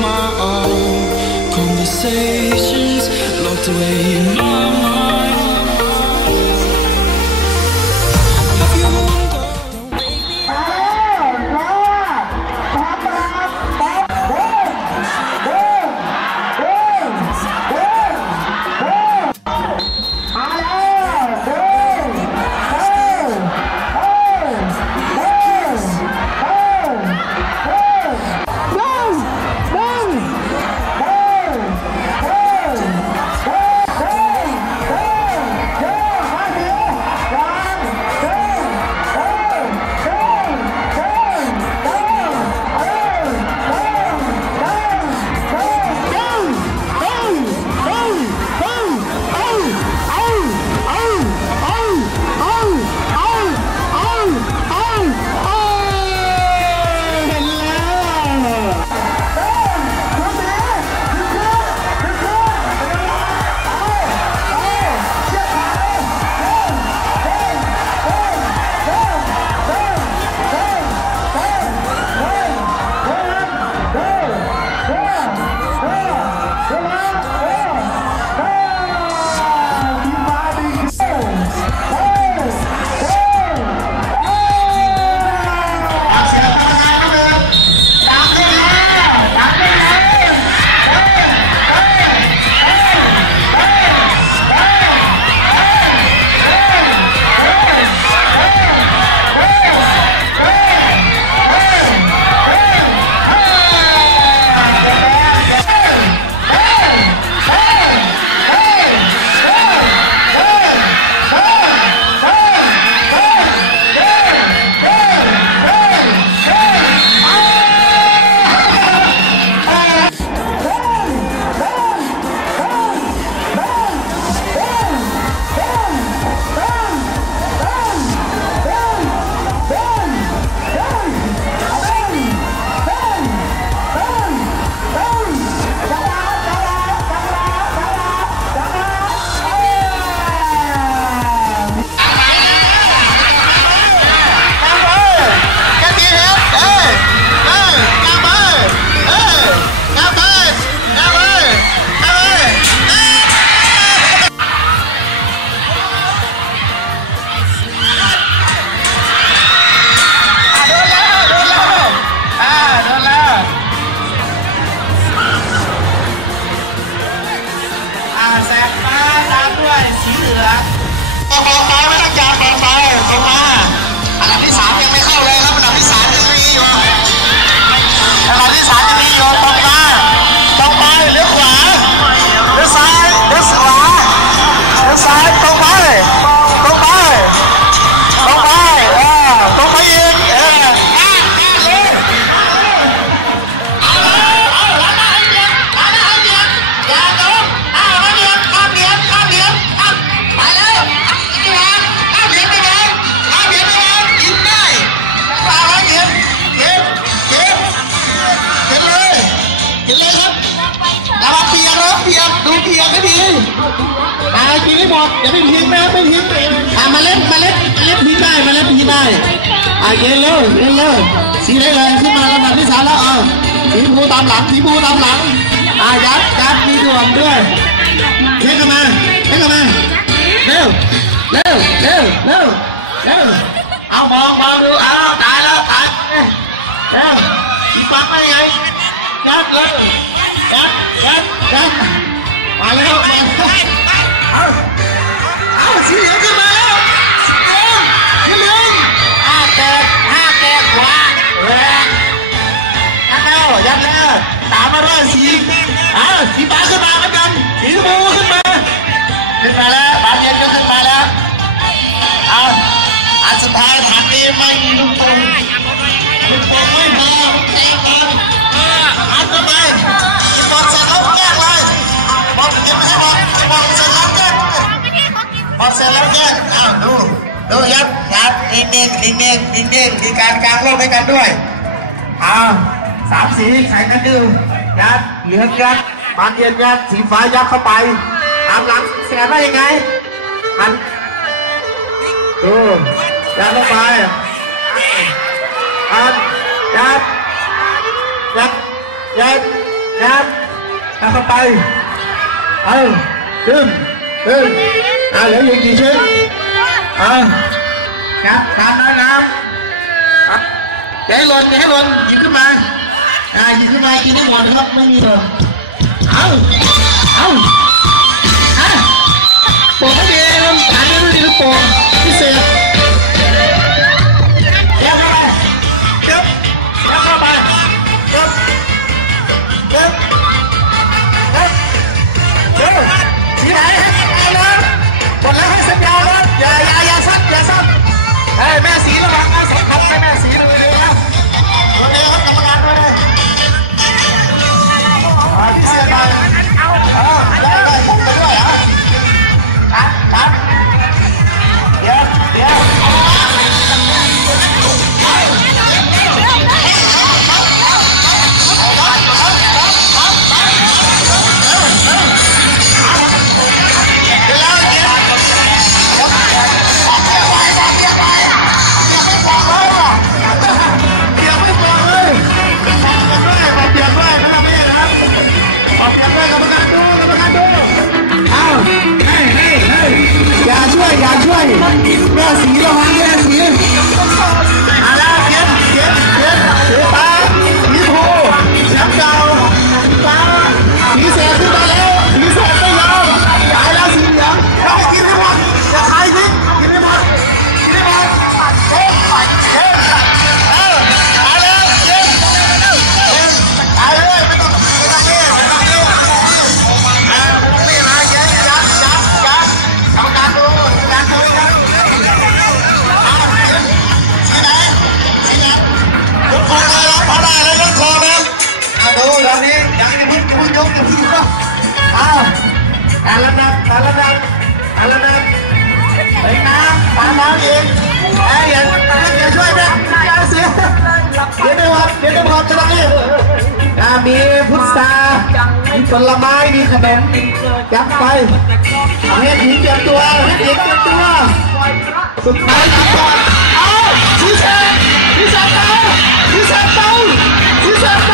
my own. Conversations locked away in my มาเล่นมาเล่นมาเล่นทิ้งได้มาเล่นทิ้งได้อ่าเกนเลยเกนเลยสีได้เลยขึ้นมาลำดับที่สามแล้วเออสีภูตามหลังสีภูตามหลังอ่ายัดยัดมีด่วนด้วยเช็คกันมาเช็คกันมาเร็วเร็วเร็วเร็วเร็วเอามองมองดูเอาตายแล้วตายเร็วสีฟังได้ไงยัดเลยยัดยัดยัดมาแล้วมาแล้วเอาเอาสีเหลือง อเสร็จแล้วแยอ้าวดูดูยับยับนิ่งนิ่งนิ่งนิ่งนิ่งนิ่งมีการกลางโลกให้กันด้วยอ้าวสามสีใข่กันดื้อยัดเหลืองยัดบานเย็นยัดสีฟ้ายัดเข้าไปตามหลังเสียได้ยังไงหันดูยัดเข้าไปอันยัดยัดยัดยัดเข้าไปเออดึง เนึ่อ่าเหลืออยู่กี่ชิ้นอ่าครับทานน้อยน้ำอย่าให้หล่นแกให้หล่นหยิบขึ้นมา อ่าหยิบขึ้นมากินให้หมดนะครับไม่มีหล่นเอาเอา เฮ้แม่สีระวังนะสองพันให้แม่สีเลยนะเร็วๆ อาละดับอาละดับอาละดับไปน้ำตาน้ำเองเอ้ยอย่าอย่าช่วยนะอย่าเสียเดี๋ยวไม่วัดเดี๋ยวได้วัดจะต้องนี่มีพุทธามีผลไม้ มีขนมจับไปเฮ็ดหินเก็บตัวเฮ็ดหินเจ็บตัวสุดท้ายจับอนเอาชี้แจงชี้แจเตาชี้แจเตาชี้แจเตา